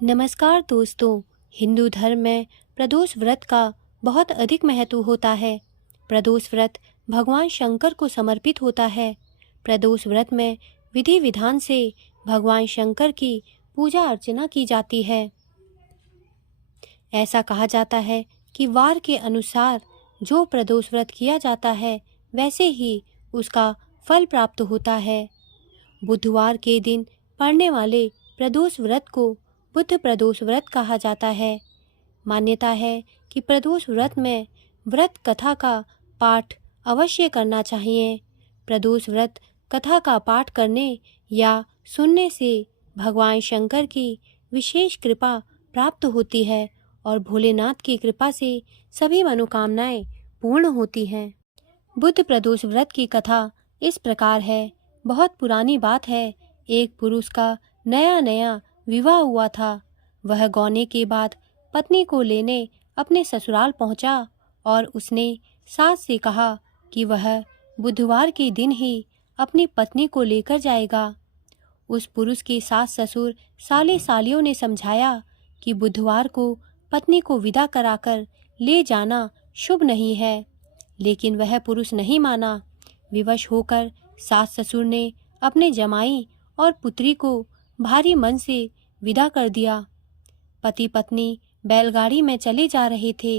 नमस्कार दोस्तों। हिंदू धर्म में प्रदोष व्रत का बहुत अधिक महत्व होता है। प्रदोष व्रत भगवान शंकर को समर्पित होता है। प्रदोष व्रत में विधि विधान से भगवान शंकर की पूजा अर्चना की जाती है। ऐसा कहा जाता है कि वार के अनुसार जो प्रदोष व्रत किया जाता है वैसे ही उसका फल प्राप्त होता है। बुधवार के दिन पड़ने वाले प्रदोष व्रत को बुध प्रदोष व्रत कहा जाता है। मान्यता है कि प्रदोष व्रत में व्रत कथा का पाठ अवश्य करना चाहिए। प्रदोष व्रत कथा का पाठ करने या सुनने से भगवान शंकर की विशेष कृपा प्राप्त होती है और भोलेनाथ की कृपा से सभी मनोकामनाएं पूर्ण होती हैं। बुध प्रदोष व्रत की कथा इस प्रकार है। बहुत पुरानी बात है। एक पुरुष का नया नया विवाह हुआ था। वह गौने के बाद पत्नी को लेने अपने ससुराल पहुंचा और उसने सास से कहा कि वह बुधवार के दिन ही अपनी पत्नी को लेकर जाएगा। उस पुरुष के सास ससुर साले सालियों ने समझाया कि बुधवार को पत्नी को विदा कराकर ले जाना शुभ नहीं है, लेकिन वह पुरुष नहीं माना। विवश होकर सास ससुर ने अपने जमाई और पुत्री को भारी मन से विदा कर दिया। पति पत्नी बैलगाड़ी में चले जा रहे थे।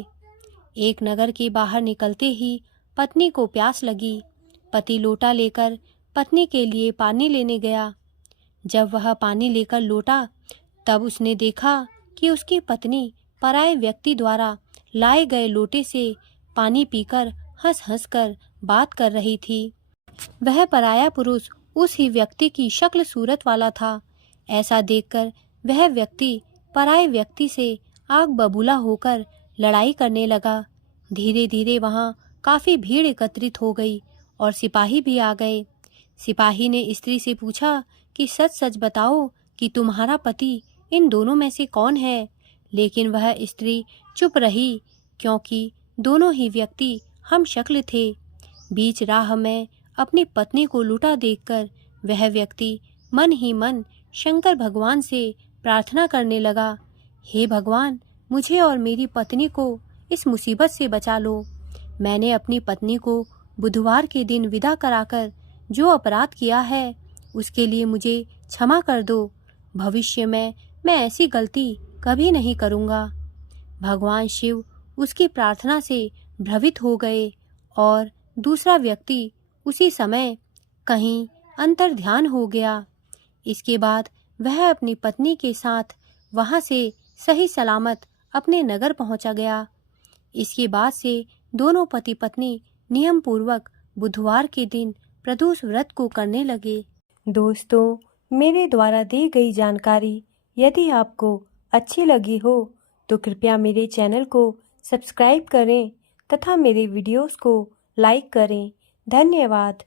एक नगर के बाहर निकलते ही पत्नी को प्यास लगी। पति लोटा लेकर पत्नी के लिए पानी लेने गया। जब वह पानी लेकर लौटा तब उसने देखा कि उसकी पत्नी पराये व्यक्ति द्वारा लाए गए लोटे से पानी पीकर हंस हंस कर बात कर रही थी। वह पराया पुरुष उस ही व्यक्ति की शक्ल सूरत वाला था। ऐसा देखकर वह व्यक्ति पराये व्यक्ति से आग बबूला होकर लड़ाई करने लगा। धीरे धीरे वहां काफी भीड़ एकत्रित हो गई और सिपाही भी आ गए। सिपाही ने स्त्री से पूछा कि सच सच बताओ कि तुम्हारा पति इन दोनों में से कौन है। लेकिन वह स्त्री चुप रही, क्योंकि दोनों ही व्यक्ति हम शक्ल थे। बीच राह में अपनी पत्नी को लूटा देखकर वह व्यक्ति मन ही मन शंकर भगवान से प्रार्थना करने लगा, हे भगवान, मुझे और मेरी पत्नी को इस मुसीबत से बचा लो। मैंने अपनी पत्नी को बुधवार के दिन विदा कराकर जो अपराध किया है उसके लिए मुझे क्षमा कर दो। भविष्य में मैं ऐसी गलती कभी नहीं करूँगा। भगवान शिव उसकी प्रार्थना से भ्रमित हो गए और दूसरा व्यक्ति उसी समय कहीं अंतर्ध्यान हो गया। इसके बाद वह अपनी पत्नी के साथ वहां से सही सलामत अपने नगर पहुंचा गया। इसके बाद से दोनों पति पत्नी नियम पूर्वक बुधवार के दिन प्रदोष व्रत को करने लगे। दोस्तों, मेरे द्वारा दी गई जानकारी यदि आपको अच्छी लगी हो तो कृपया मेरे चैनल को सब्सक्राइब करें तथा मेरे वीडियोस को लाइक करें। धन्यवाद।